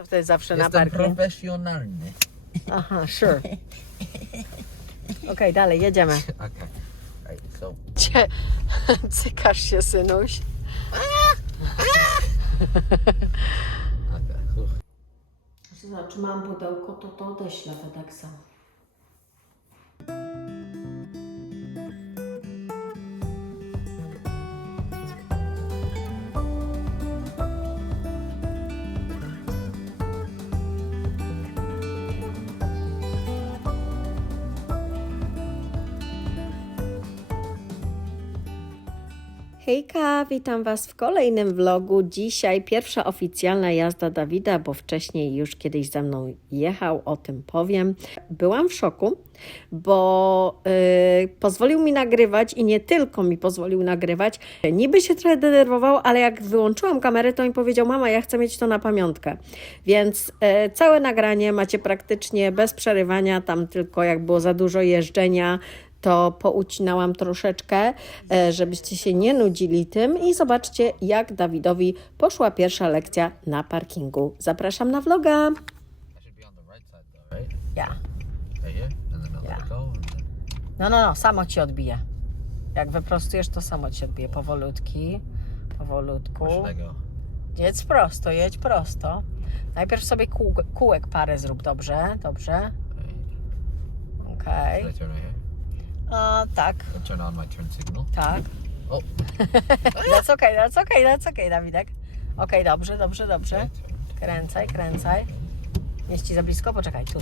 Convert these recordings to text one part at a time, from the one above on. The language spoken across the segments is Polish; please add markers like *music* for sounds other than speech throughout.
to wtedy zawsze na Jestem parking. profesjonalny. Aha, sure. Okej, dalej, jedziemy. Okay. Right, so Cie, *laughs* cykasz się, synuś. okay. Zobacz, mam pudełko, to to odeślę FedExa. Hejka, witam Was w kolejnym vlogu. Dzisiaj pierwsza oficjalna jazda Dawida, bo wcześniej już kiedyś ze mną jechał, o tym powiem. Byłam w szoku, bo yy, pozwolił mi nagrywać i nie tylko mi pozwolił nagrywać. Niby się trochę denerwował, ale jak wyłączyłam kamerę, to mi powiedział: Mama, ja chcę mieć to na pamiątkę. Więc yy, całe nagranie macie praktycznie bez przerywania, tam tylko jak było za dużo jeżdżenia to poucinałam troszeczkę, e, żebyście się nie nudzili tym i zobaczcie, jak Dawidowi poszła pierwsza lekcja na parkingu. Zapraszam na vloga. Yeah. No, no, no, samo ci odbije. Jak wyprostujesz, to samo ci odbije. Powolutki, powolutku. Jedź prosto, jedź prosto. Najpierw sobie kół, kółek parę zrób, dobrze? Dobrze. Okej. Should A, tak, turn on my turn signal. tak. Oh. *laughs* That's okay, that's okay, that's okay, Dawidek. Okej, dobrze, dobrze, dobrze. Okay, turn. Kręcaj, kręcaj. Nie ci za blisko, poczekaj, tu.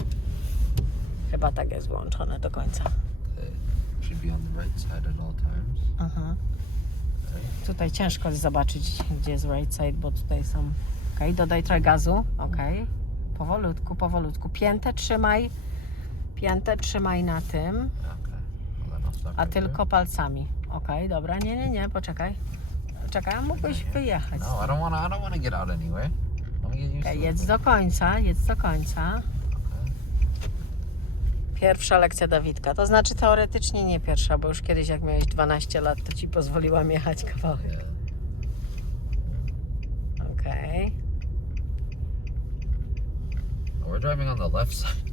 Chyba tak jest włączone do końca. Uh, should be on the right side at all times. Aha. Right. Tutaj ciężko jest zobaczyć, gdzie jest right side, bo tutaj są... Okej, dodaj trochę gazu. Okej. Powolutku, powolutku. Piętę trzymaj. Piętę trzymaj na tym, I'll stop a right tylko palcami. Okej, dobra. Nie, nie, nie, poczekaj. Czekaj, a mógłbyś wyjechać. No, I don't want to. I don't want to get out anywhere. Let me get used Okej, to jedź it. do końca, jedź do końca. Pierwsza lekcja Dawidka. To znaczy teoretycznie nie pierwsza, bo już kiedyś jak miałeś 12 lat, to ci pozwoliłam jechać kawałek. Yeah. Okej. We're driving on the left side.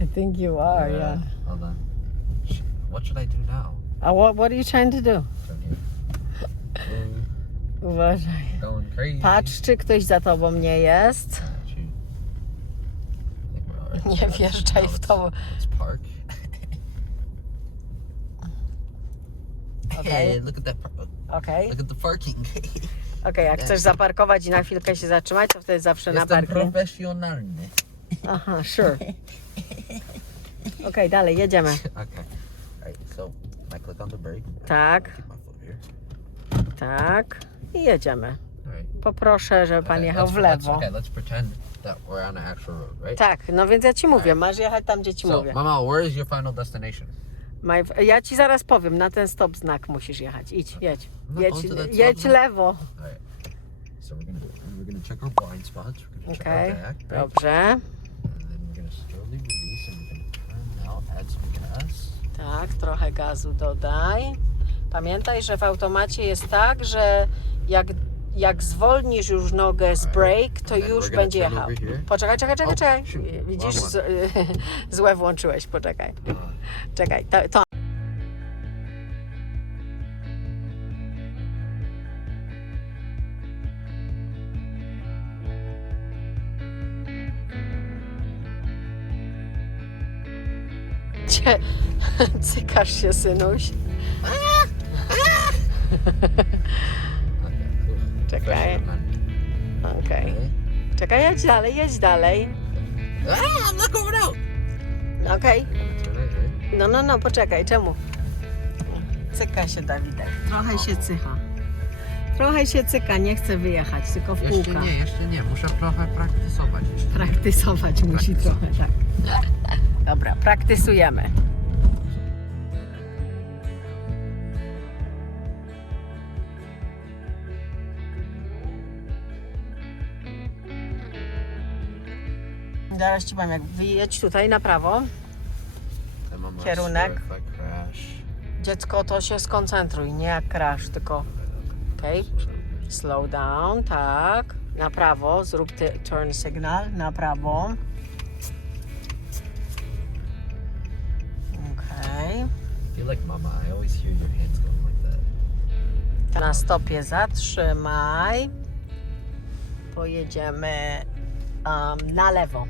I think you are, yeah. Hold on. What should I do now? Uh, what, what are you trying to do? *laughs* Uważaj. going crazy. Patrz, czy ktoś za tobą nie jest. *laughs* Nie wjeżdżaj w to. Let's park. Okej. Hey, look at that. par- Okej, Look at the parking. *laughs* okej. Jak chcesz zaparkować i na chwilkę się zatrzymać, to wtedy zawsze na Jestem parking. profesjonalny. Aha, sure. Okej, dalej, jedziemy. Okay. I click on the brake. Tak, Keep my foot here. tak. I jedziemy. Poproszę, żeby pan Okay, jechał let's- w let's- lewo. Okay, let's pretend that we're on an actual road, right? Tak, no więc ja ci mówię, masz jechać tam, gdzie ci So, mówię. Mama, where is your final destination? Maj- Ja ci zaraz powiem, na ten stop znak musisz jechać. Idź, jedź. No, Jedź, onto jedź stop lewo. Alright. So we're gonna we're gonna check our blind spots. We're gonna check Okej, our back, right? dobrze. And then we're gonna slowly release and we're gonna turn now, add some gas. Tak, trochę gazu dodaj. Pamiętaj, że w automacie jest tak, że jak, jak zwolnisz już nogę z brake, to już będzie jechał. Poczekaj, czekaj, czekaj, czekaj. Widzisz, z, *laughs* złe włączyłeś, poczekaj. Czekaj, to, to. *laughs* cykasz się, synuś. *laughs* Czekaj. Okej. Okay. Czekaj, jedź dalej, jedź dalej. Ah, I'm not going out. Okej. No, no, no, poczekaj, czemu? Cyka się Dawidek. Trochę się cycha. Trochę się cyka, nie chce wyjechać, tylko w Jeszcze kółka. nie, jeszcze nie. Muszę trochę praktysować jeszcze. Praktysować musi trochę, tak. *laughs* Dobra, praktysujemy. Zaraz ci powiem, jak wyjedź tutaj na prawo, Kierunek. dziecko to się skoncentruj, nie jak crash, tylko okej, slow down, tak. Na prawo, zrób ty turn signal, na prawo. Okej. I feel like mama. I always hear your hands going like that. Na stopie zatrzymaj. Pojedziemy um, na lewo.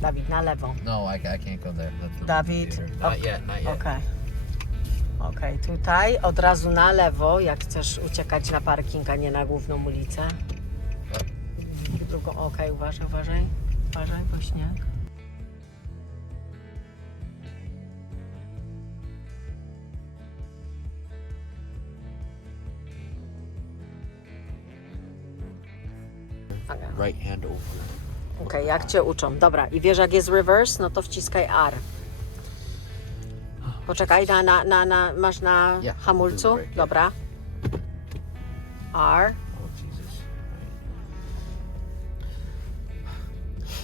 Dawid, na lewo. No, I, I can't go there. That's the David, theater. Not ok- yet. Not yet. Okej. Okej, tutaj od razu na lewo, jak chcesz uciekać na parking, a nie na główną ulicę. W drugą, okej, uważaj, uważaj. Uważaj, bo śnieg. Right hand over. Okej, jak cię uczą. Dobra, i wiesz jak jest reverse? No to wciskaj R. Poczekaj, na, na, na, na, masz na Yeah, hamulcu? Dobra. R.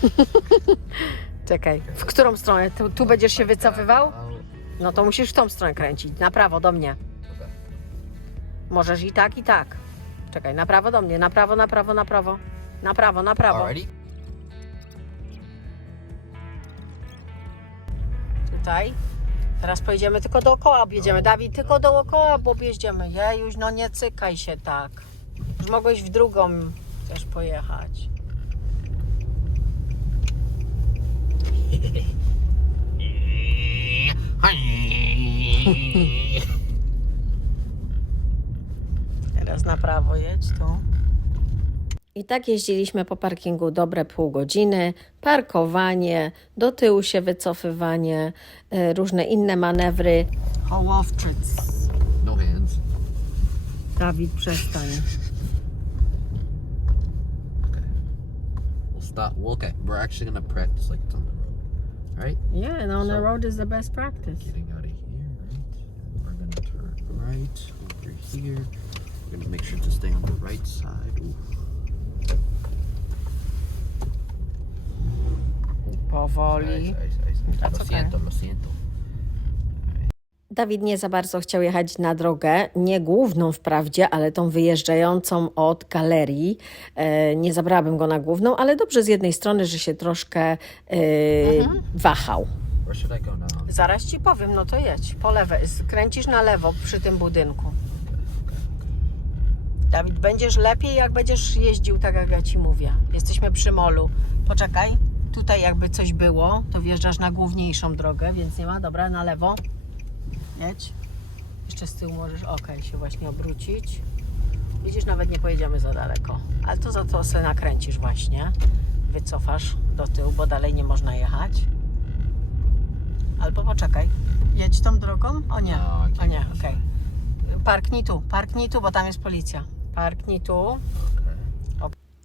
*laughs* Czekaj, w którą stronę? Tu, tu będziesz się wycofywał? No to musisz w tą stronę kręcić. Na prawo do mnie. Okay. Możesz i tak, i tak. Czekaj, na prawo do mnie. Na prawo, na prawo, na prawo. Na prawo, na prawo. Alrighty. Tutaj. Teraz pojedziemy tylko dookoła, objedziemy. Dawid, tylko dookoła, bo objeździemy. Jejuś, no nie cykaj się tak. Już mogłeś w drugą też pojechać. *laughs* Teraz na prawo jedź tu. I tak jeździliśmy po parkingu dobre pół godziny. Parkowanie, do tyłu się wycofywanie, e, różne inne manewry. Hołowczyc. No hands. Dawid, przestań. Okay. We'll stop. Well, okay. We're actually gonna practice like it's on the road. Right. Yeah, and on the So- road is the best practice. Getting out of here, right? We're gonna turn right over here. We're gonna make sure to stay on the right side. Ooh. Powoli. Lo siento, lo siento. Dawid nie za bardzo chciał jechać na drogę, nie główną wprawdzie, ale tą wyjeżdżającą od galerii. E, nie zabrałabym go na główną, ale dobrze z jednej strony, że się troszkę e, wahał. Where should I go now? Zaraz ci powiem, no to jedź po lewej, skręcisz na lewo przy tym budynku. Dawid, będziesz lepiej, jak będziesz jeździł tak, jak ja ci mówię. Jesteśmy przy molu. Poczekaj, tutaj jakby coś było, to wjeżdżasz na główniejszą drogę, więc nie ma. Dobra, na lewo. Jedź. Jeszcze z tyłu możesz, okej, się właśnie obrócić. Widzisz, nawet nie pojedziemy za daleko. Ale to za to sobie nakręcisz właśnie. Wycofasz do tyłu, bo dalej nie można jechać. Albo poczekaj. Jedź tą drogą? O nie, I o nie, okej. Parknij tu, parknij tu, bo tam jest policja. Parknij tu.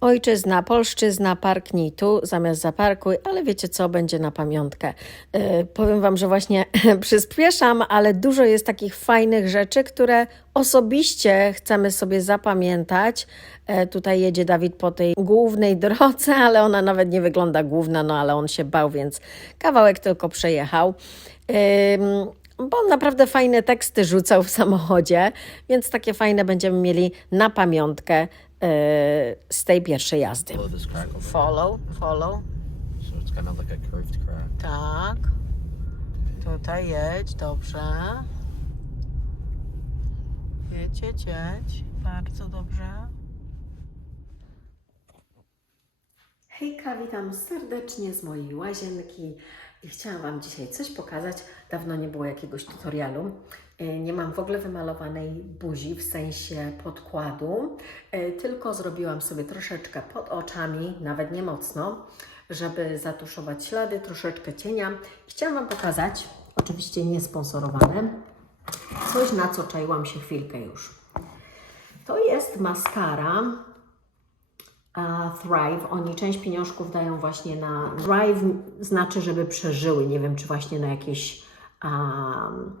Ojczyzna, polszczyzna, parknij tu, zamiast zaparkuj, ale wiecie co, będzie na pamiątkę. Yy, powiem Wam, że właśnie *laughs* przyspieszam, ale dużo jest takich fajnych rzeczy, które osobiście chcemy sobie zapamiętać. E, tutaj jedzie Dawid po tej głównej drodze, *laughs* ale ona nawet nie wygląda główna, no ale on się bał, więc kawałek tylko przejechał. Bo on naprawdę fajne teksty rzucał w samochodzie, więc takie fajne będziemy mieli na pamiątkę yy, z tej pierwszej jazdy. Follow this crack over Follow, follow. there. So it's kind of like a curved crack. Tak. Tutaj jedź, dobrze. Jedź, jedź, jedź. Bardzo dobrze. Hejka, witam serdecznie z mojej łazienki i chciałam Wam dzisiaj coś pokazać. Dawno nie było jakiegoś tutorialu. E, Nie mam w ogóle wymalowanej buzi w sensie podkładu, e, tylko zrobiłam sobie troszeczkę pod oczami, nawet nie mocno, żeby zatuszować ślady, troszeczkę cienia. Chciałam Wam pokazać, oczywiście niesponsorowane, coś na co czaiłam się chwilkę już. To jest maskara Thrive. Oni część pieniążków dają właśnie na Thrive, znaczy, żeby przeżyły. Nie wiem, czy właśnie na jakieś um,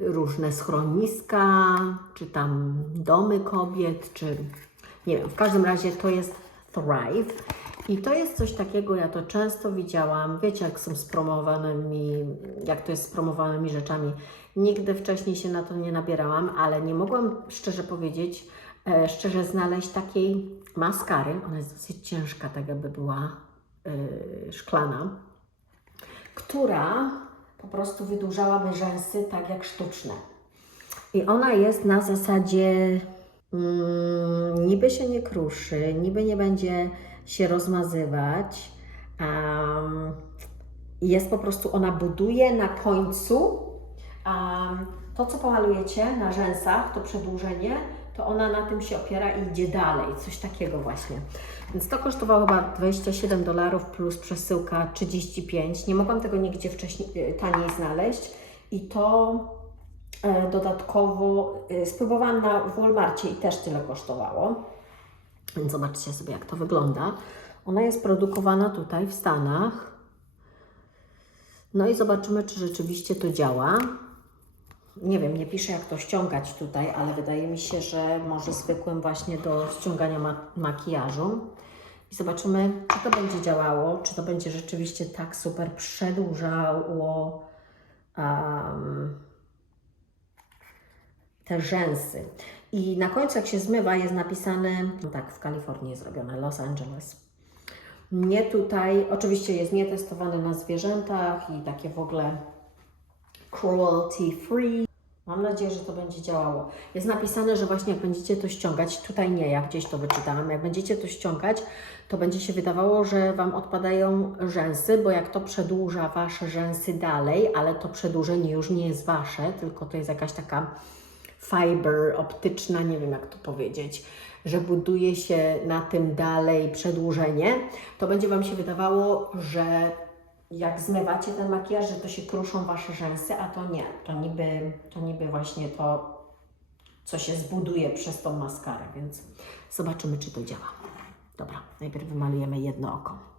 różne schroniska, czy tam domy kobiet, czy nie wiem. W każdym razie to jest Thrive. I to jest coś takiego, ja to często widziałam. Wiecie, jak są spromowanymi, jak to jest z promowanymi rzeczami. Nigdy wcześniej się na to nie nabierałam, ale nie mogłam szczerze powiedzieć, szczerze znaleźć takiej maskary. Ona jest dosyć ciężka, tak jakby była e, szklana, która po prostu wydłużałaby rzęsy tak jak sztuczne. I ona jest na zasadzie mm, niby się nie kruszy, niby nie będzie się rozmazywać. Um, jest po prostu, ona buduje na końcu um, to, co pomalujecie na rzęsach, to przedłużenie, to ona na tym się opiera i idzie dalej, coś takiego właśnie. Więc to kosztowało chyba 27 dolarów plus przesyłka 35. Nie mogłam tego nigdzie wcześniej e, taniej znaleźć i to e, dodatkowo e, spróbowałam na Walmarcie i też tyle kosztowało. Więc zobaczcie sobie, jak to wygląda. Ona jest produkowana tutaj w Stanach. No i zobaczymy, czy rzeczywiście to działa. Nie wiem, nie piszę jak to ściągać tutaj, ale wydaje mi się, że może zwykłym właśnie do ściągania ma makijażu. I zobaczymy, czy to będzie działało, czy to będzie rzeczywiście tak super przedłużało um, te rzęsy. I na końcu, jak się zmywa, jest napisane, no tak, w Kalifornii jest zrobione, Los Angeles. Nie tutaj, oczywiście jest nietestowane na zwierzętach i takie w ogóle cruelty free. Mam nadzieję, że to będzie działało. Jest napisane, że właśnie jak będziecie to ściągać, tutaj nie, ja gdzieś to wyczytałam, jak będziecie to ściągać, to będzie się wydawało, że Wam odpadają rzęsy, bo jak to przedłuża Wasze rzęsy dalej, ale to przedłużenie już nie jest Wasze, tylko to jest jakaś taka fiber optyczna, nie wiem jak to powiedzieć, że buduje się na tym dalej przedłużenie, to będzie Wam się wydawało, że jak zmywacie ten makijaż, że to się kruszą Wasze rzęsy, a to nie. To niby, to niby właśnie to, co się zbuduje przez tą maskarę, więc zobaczymy, czy to działa. Dobra, najpierw wymalujemy jedno oko.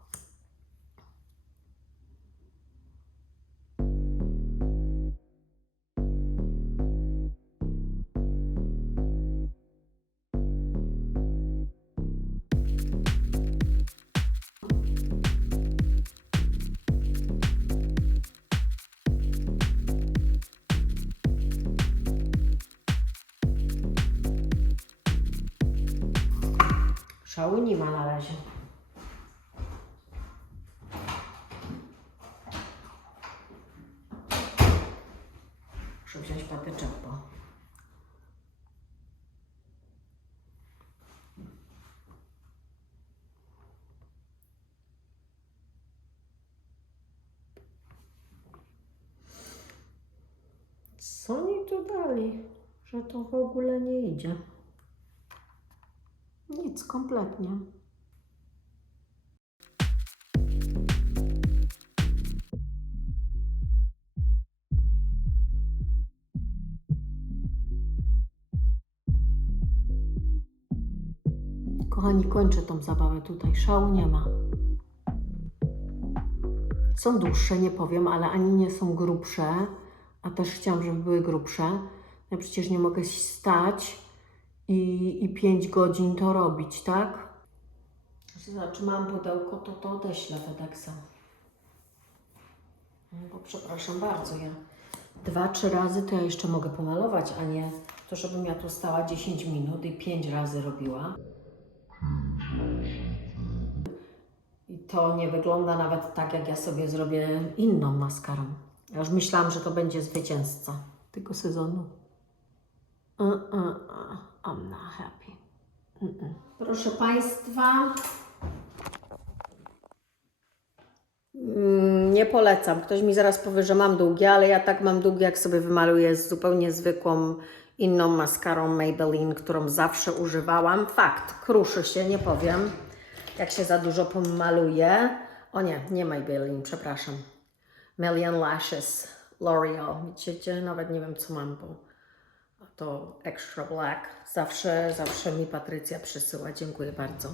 Szału nie ma na razie. Muszę wziąć patyczek, bo... Co oni tu dali? Że to w ogóle nie idzie. Nic, kompletnie. Kochani, kończę tą zabawę tutaj. Szału nie ma. Są dłuższe, nie powiem, ale ani nie są grubsze, a też chciałam, żeby były grubsze. Ja przecież nie mogę stać i, i 5 godzin to robić, tak? Zatrzymałam pudełko, to to odeślę FedExa. No, Bo przepraszam bardzo, ja dwa, trzy razy to ja jeszcze mogę pomalować, a nie to, żebym ja tu stała 10 minut i 5 razy robiła. I to nie wygląda nawet tak, jak ja sobie zrobię inną maskarą. Ja już myślałam, że to będzie zwycięzca tego sezonu. Uh, uh, uh. I'm not happy. Mm-mm. Proszę Państwa. Mm, Nie polecam. Ktoś mi zaraz powie, że mam długie, ale ja tak mam długie, jak sobie wymaluję z zupełnie zwykłą inną maskarą Maybelline, którą zawsze używałam. Fakt, kruszy się, nie powiem, jak się za dużo pomaluje. O nie, nie Maybelline, przepraszam. Million Lashes L'Oreal. Widzicie, nawet nie wiem, co mam, bo to Extra Black. Zawsze, zawsze mi Patrycja przysyła. Dziękuję bardzo.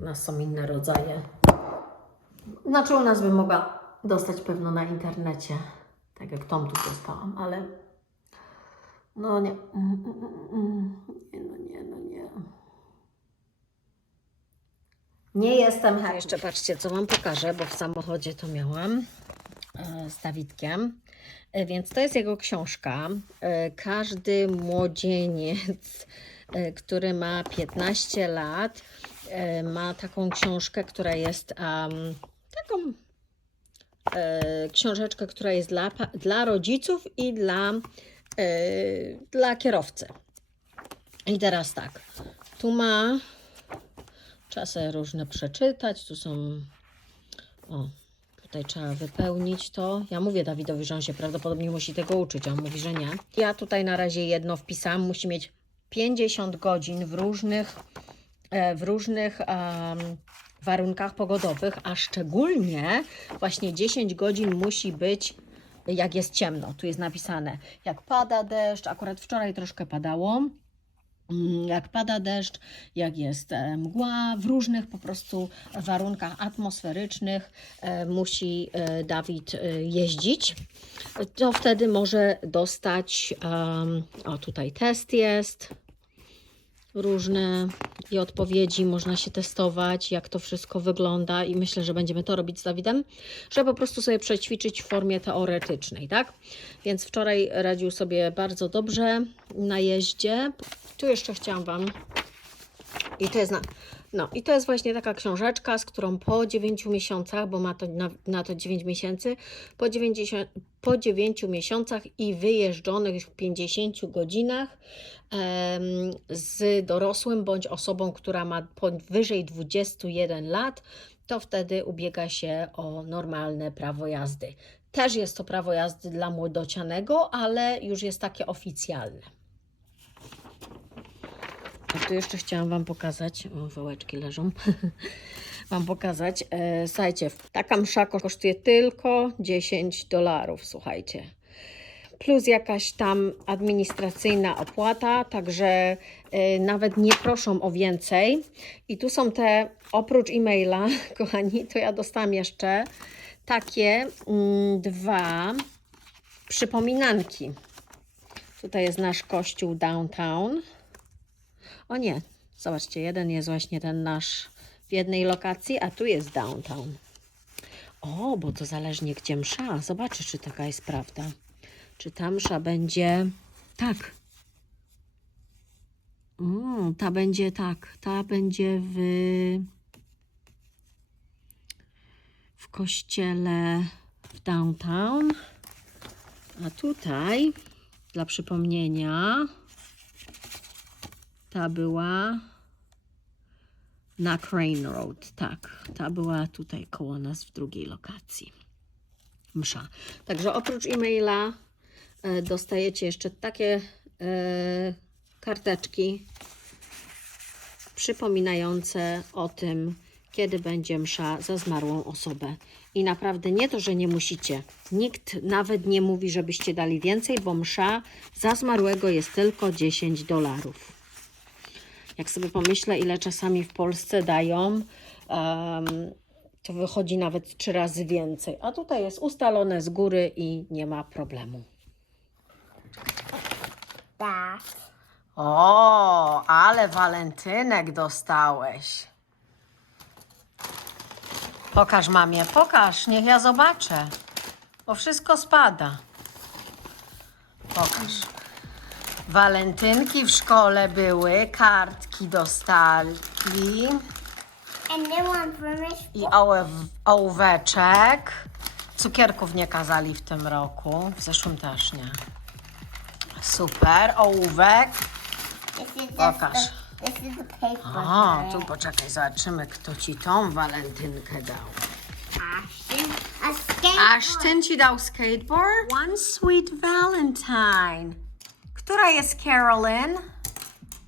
U nas są inne rodzaje. Znaczy u nas bym mogła dostać pewno na internecie, tak jak tą tu dostałam, ale no nie. Mm, mm, mm. Nie, no nie, no nie. Nie jestem happy. Jeszcze patrzcie, co Wam pokażę, bo w samochodzie to miałam z Dawidkiem. E, Więc to jest jego książka. E, Każdy młodzieniec e, który ma 15 lat, e, ma taką książkę, która jest em, taką e, książeczkę, która jest dla, dla rodziców i dla, e, dla kierowcy. I teraz tak, tu ma czasy różne przeczytać, tu są o, tutaj trzeba wypełnić to. Ja mówię Dawidowi, że on się prawdopodobnie musi tego uczyć, a on mówi, że nie. Ja tutaj na razie jedno wpisałam, musi mieć 50 godzin w różnych, e, w różnych em, warunkach pogodowych, a szczególnie właśnie 10 godzin musi być jak jest ciemno. Tu jest napisane, jak pada deszcz, akurat wczoraj troszkę padało. Mm, jak pada deszcz, jak jest e, mgła, w różnych po prostu warunkach atmosferycznych e, musi e, Dawid jeździć, to wtedy może dostać, o tutaj test jest, różne i odpowiedzi, można się testować, jak to wszystko wygląda i myślę, że będziemy to robić z Dawidem, żeby po prostu sobie przećwiczyć w formie teoretycznej, tak? Więc wczoraj radził sobie bardzo dobrze na jeździe. Tu jeszcze chciałam Wam i to jest na, no i to jest właśnie taka książeczka, z którą po 9 miesiącach, bo ma to na, na to 9 miesięcy, po 90, po 9 miesiącach i wyjeżdżonych już w 50 godzinach z dorosłym bądź osobą, która ma powyżej 21 lat, to wtedy ubiega się o normalne prawo jazdy. Też jest to prawo jazdy dla młodocianego, ale już jest takie oficjalne. A tu jeszcze chciałam Wam pokazać, o, wołeczki leżą, *laughs* Wam pokazać, e, słuchajcie, taka msza kosztuje tylko 10 dolarów, słuchajcie. Plus jakaś tam administracyjna opłata, także e, nawet nie proszą o więcej. I tu są te, oprócz e-maila, *laughs* kochani, to ja dostałam jeszcze takie mm, dwa przypominanki. Tutaj jest nasz kościół downtown. O nie, zobaczcie, jeden jest właśnie ten nasz w jednej lokacji, a tu jest downtown. O, bo to zależnie gdzie msza. Zobaczę, czy taka jest prawda. Czy ta msza będzie... Tak. Mm, ta będzie tak. Ta będzie w... w kościele w downtown. A tutaj, dla przypomnienia, ta była na Crane Road, tak. Ta była tutaj koło nas w drugiej lokacji. Msza. Także oprócz e-maila e, dostajecie jeszcze takie e, karteczki przypominające o tym, kiedy będzie msza za zmarłą osobę. I naprawdę nie to, że nie musicie. Nikt nawet nie mówi, żebyście dali więcej, bo msza za zmarłego jest tylko 10 dolarów. Jak sobie pomyślę, ile czasami w Polsce dają, to wychodzi nawet trzy razy więcej. A tutaj jest ustalone z góry i nie ma problemu. That. O, ale walentynek dostałeś. Pokaż mamie, pokaż, niech ja zobaczę. Bo wszystko spada. Pokaż. Walentynki w szkole były, kartki dostali And they want furnish. i ołew, ołóweczek. Cukierków nie kazali w tym roku, w zeszłym też nie. Super, ołówek. This is just Pokaż. the, this is the paper. O, tu poczekaj, zobaczymy, kto ci tą walentynkę dał. Ashton. A skate. Ashton ci dał skateboard? One sweet valentine. Która jest Carolyn?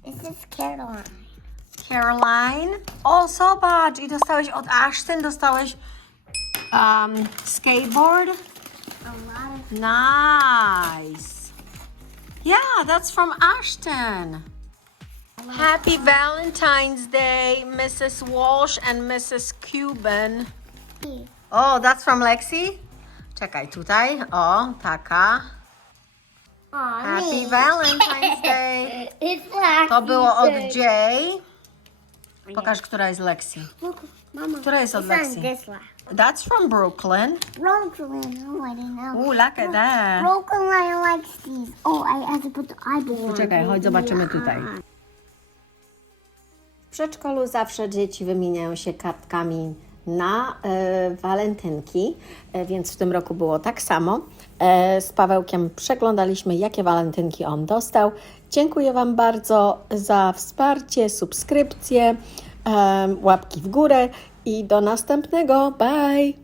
This is Caroline. Caroline? O, zobacz, i dostałeś od Ashton, dostałeś um, skateboard? A lot of Nice. Yeah, that's from Ashton. Happy Valentine's Day, Mrs. Walsh and Mrs. Cuban. Oh, that's from Lexi? Czekaj, tutaj. O, taka. Aw, Happy neat. Valentine's *laughs* Day. It's Lexi. To było od. Jay. Pokaż, która jest Lexi. Mama. Która jest od it's on Lexi? this one. That's from Brooklyn. Brooklyn. Oh, I didn't know. Ooh, look at that. Brooklyn likes these. Oh, I have to put the eyeball. on Poczekaj, chodź zobaczymy tutaj. przedszkolu zawsze dzieci wymieniają się kartkami na e, walentynki, e, więc w tym roku było tak samo. E, z Pawełkiem przeglądaliśmy, jakie walentynki on dostał. Dziękuję Wam bardzo za wsparcie, subskrypcje, em, łapki w górę i do następnego. Bye!